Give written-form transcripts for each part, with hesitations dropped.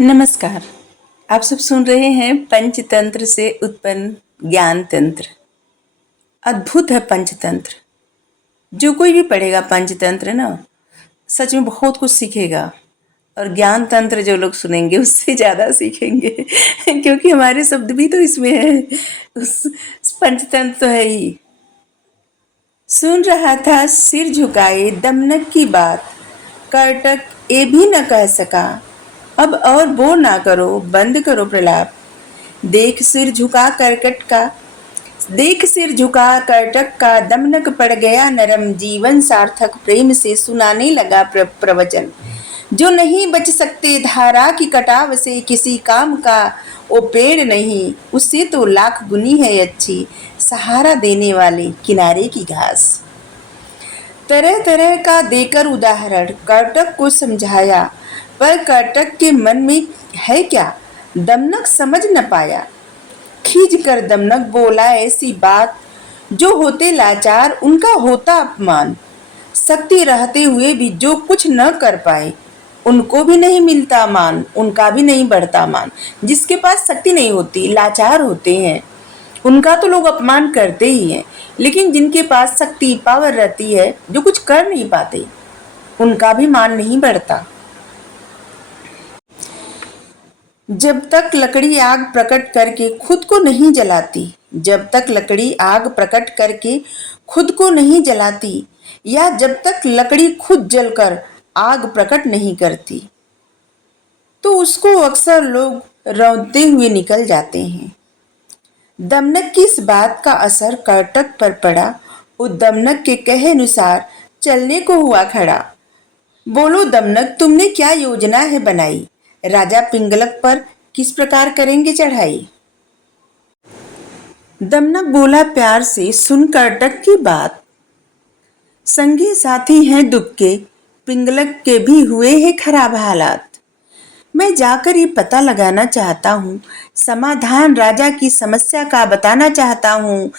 नमस्कार। आप सब सुन रहे हैं पंचतंत्र से उत्पन्न ज्ञान तंत्र। अद्भुत है पंचतंत्र। जो कोई भी पढ़ेगा पंचतंत्र ना, सच में बहुत कुछ सीखेगा। और ज्ञान तंत्र जो लोग सुनेंगे उससे ज़्यादा सीखेंगे क्योंकि हमारे शब्द भी तो इसमें है। उस पंचतंत्र तो है ही। सुन रहा था सिर झुकाए दमनक की बात, कर्टक ये भी न कह सका। अब और वो ना करो, बंद करो प्रलाप। देख सिर झुका करकट का देख सिर झुका कर्टक का, दमनक पड़ गया नरम, जीवन सार्थक प्रेम से सुनाने लगा प्रवचन। जो नहीं बच सकते धारा की कटाव से, किसी काम का वो पेड़ नहीं, उससे तो लाख गुनी है अच्छी, सहारा देने वाले किनारे की घास। तरह तरह का देकर उदाहरण कर्टक को समझाया, पर कर्टक के मन में है क्या, दमनक समझ न पाया। खींच कर दमनक बोला ऐसी बात, जो होते लाचार उनका होता अपमान। शक्ति रहते हुए भी जो कुछ न कर पाए, उनको भी नहीं मिलता मान, उनका भी नहीं बढ़ता मान। जिसके पास शक्ति नहीं होती, लाचार होते हैं, उनका तो लोग अपमान करते ही हैं। लेकिन जिनके पास शक्ति पावर रहती है, जो कुछ कर नहीं पाते, उनका भी मान नहीं बढ़ता। जब तक लकड़ी आग प्रकट करके खुद को नहीं जलाती, जब तक लकड़ी आग प्रकट करके खुद को नहीं जलाती, या जब तक लकड़ी खुद जलकर आग प्रकट नहीं करती, तो उसको अक्सर लोग रौंदते हुए निकल जाते हैं। दमनक की इस बात का असर कर्टक पर पड़ा। वो दमनक के कहे अनुसार चलने को हुआ खड़ा। बोलो दमनक, तुमने क्या योजना है बनाई, राजा पिंगलक पर किस प्रकार करेंगे चढ़ाई। दमनक बोला प्यार से, सुन कर्टक की बात। संगी साथी हैं दुबके, पिंगलक के भी हुए हैं खराब हालात। मैं जाकर ये पता लगाना चाहता हूँ, समाधान राजा की समस्या का बताना चाहता हूँ।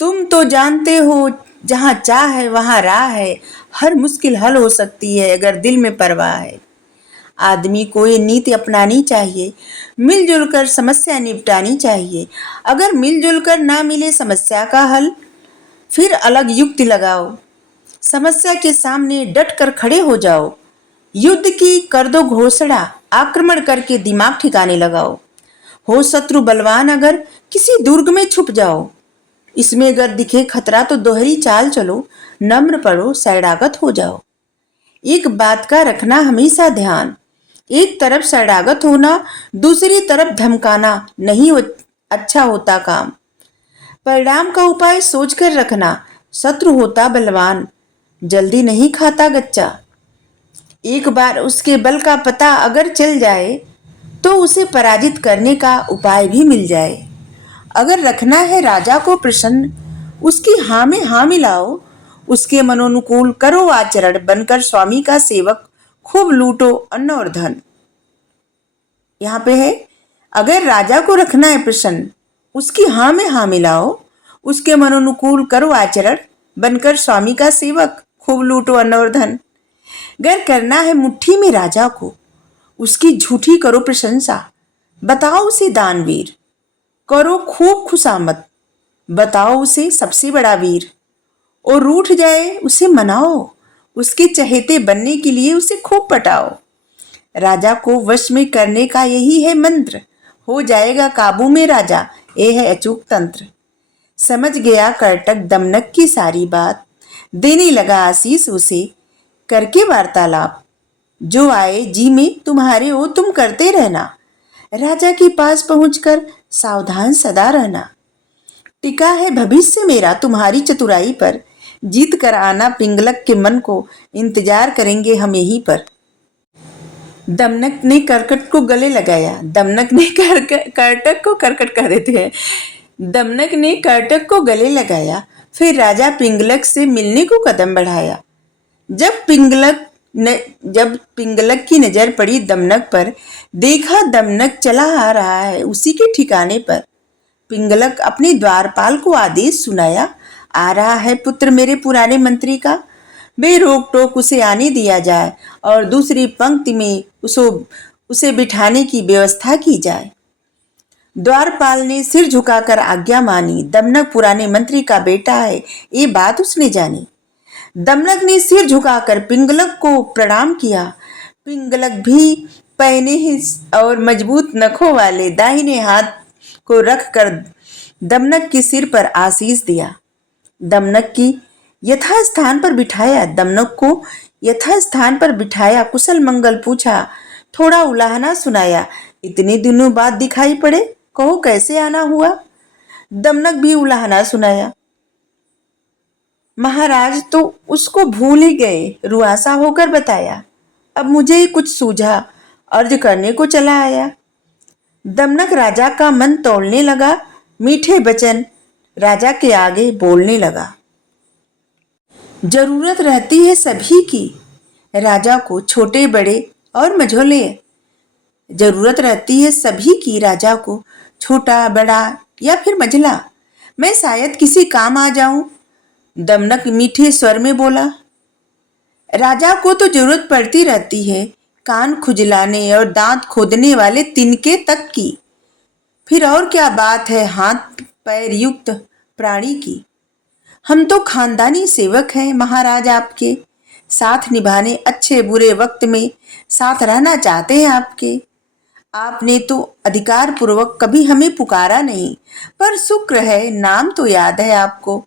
तुम तो जानते हो, जहाँ चाह है वहाँ राह है, हर मुश्किल हल हो सकती है अगर दिल में परवाह है। आदमी को ये नीति अपनानी चाहिए, मिलजुल कर समस्या निपटानी चाहिए। अगर मिलजुल कर ना मिले समस्या का हल, फिर अलग युक्ति लगाओ। समस्या के सामने डट कर खड़े हो जाओ। युद्ध की कर दो घोषणा, आक्रमण करके दिमाग ठिकाने लगाओ। हो शत्रु बलवान अगर, किसी दुर्ग में छुप जाओ। इसमें अगर दिखे खतरा तो दोहरी चाल चलो, नम्र पड़ो शरणागत हो जाओ। एक बात का रखना हमेशा ध्यान, एक तरफ शरणागत होना, दूसरी तरफ धमकाना नहीं अच्छा होता काम। परिणाम का उपाय सोचकर रखना, शत्रु होता बलवान, जल्दी नहीं खाता गच्चा। एक बार उसके बल का पता अगर चल जाए, तो उसे पराजित करने का उपाय भी मिल जाए। अगर रखना है राजा को प्रसन्न, उसकी हाँ में हाँ मिलाओ। उसके मनोनुकूल करो आचरण, बनकर स्वामी का सेवक, खूब लूटो अन्न और धन। यहाँ पे है, अगर राजा को रखना है प्रसन्न, उसकी हाँ में हाँ मिलाओ। उसके मनोनुकूल करो आचरण, बनकर स्वामी का सेवक, खूब लूटो अन्न और धन। अगर करना है मुट्ठी में राजा को, उसकी झूठी करो प्रशंसा। बताओ उसे दानवीर, करो खूब खुशामद। बताओ उसे सबसे बड़ा वीर। और रूठ जाए उसे मनाओ, उसके चहेते बनने के लिए उसे खूब पटाओ। राजा को वश में करने का यही है मंत्र, हो जाएगा काबू में राजा, ये है अचूक तंत्र। समझ गया कर्टक दमनक की सारी बात, देने लगा आशीष उसे करके वार्तालाप। जो आए जी में तुम्हारे हो तुम करते रहना, राजा के पास पहुंचकर सावधान सदा रहना। टिका है भविष्य मेरा तुम्हारी चतुराई पर, जीत कर आना पिंगलक के मन को, इंतजार करेंगे हम यहीं पर। दमनक ने करकट को गले लगाया। दमनक ने कर्टक को करकट कह देते हैं। दमनक ने कर्टक को गले लगाया, फिर राजा पिंगलक से मिलने को कदम बढ़ाया। जब पिंगलक की नजर पड़ी दमनक पर, देखा दमनक चला आ रहा है उसी के ठिकाने पर। पिंगलक अपने द्वारपाल को आदेश सुनाया, आ रहा है पुत्र मेरे पुराने मंत्री का, बेरोक टोक उसे आने दिया जाए और दूसरी पंक्ति में उसे बिठाने की व्यवस्था की जाए। द्वारपाल ने सिर झुकाकर आज्ञा मानी। दमनक पुराने मंत्री का बेटा है, ये बात उसने जानी। दमनक ने सिर झुकाकर पिंगलक को प्रणाम किया। पिंगलक भी पहने ही और मजबूत नखों वाले दाहिने हाथ को रखकर दमनक के सिर पर आशीष दिया। दमनक की यथास्थान पर बिठाया। दमनक को यथास्थान पर बिठाया, कुशल मंगल पूछा, थोड़ा उलाहना सुनाया। इतने दिनों बाद दिखाई पड़े, कहो कैसे आना हुआ? दमनक भी उलाहना सुनाया। महाराज तो उसको भूल ही गए, रुआसा होकर बताया। अब मुझे ही कुछ सूझा, अर्ज करने को चला आया। दमनक राजा का मन तोड़ने लगा, मीठे वचन राजा के आगे बोलने लगा। जरूरत रहती है सभी की, राजा को, छोटे बड़े और मझोले। जरूरत रहती है सभी की राजा को, छोटा बड़ा या फिर मझला। मैं शायद किसी काम आ जाऊं। दमनक मीठे स्वर में बोला। राजा को तो जरूरत पड़ती रहती है, कान खुजलाने और दांत खोदने वाले तिनके तक की। फिर और क्या बात है हाथ पैर युक्त प्राणी की। हम तो खानदानी सेवक हैं महाराज आपके, साथ निभाने, अच्छे बुरे वक्त में साथ रहना चाहते हैं आपके। आपने तो अधिकार पूर्वक कभी हमें पुकारा नहीं, पर शुक्र है नाम तो याद है आपको।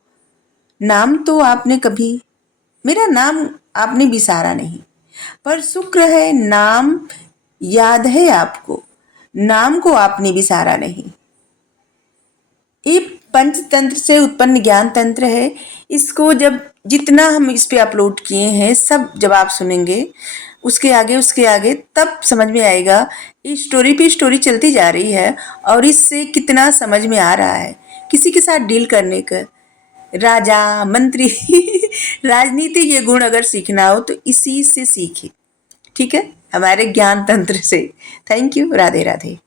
नाम तो आपने कभी, मेरा नाम आपने बिसारा नहीं, पर शुक्र है नाम याद है आपको, नाम को आपने बिसारा नहीं। ये पंचतंत्र से उत्पन्न ज्ञान तंत्र है। इसको जब जितना हम इस पे अपलोड किए हैं सब जब आप सुनेंगे उसके आगे तब समझ में आएगा इस स्टोरी पे स्टोरी चलती जा रही है और इससे कितना समझ में आ रहा है किसी के साथ डील करने का। राजा मंत्री राजनीति के गुण अगर सीखना हो तो इसी से सीखे, ठीक है, हमारे ज्ञान तंत्र से। Thank you. राधे राधे।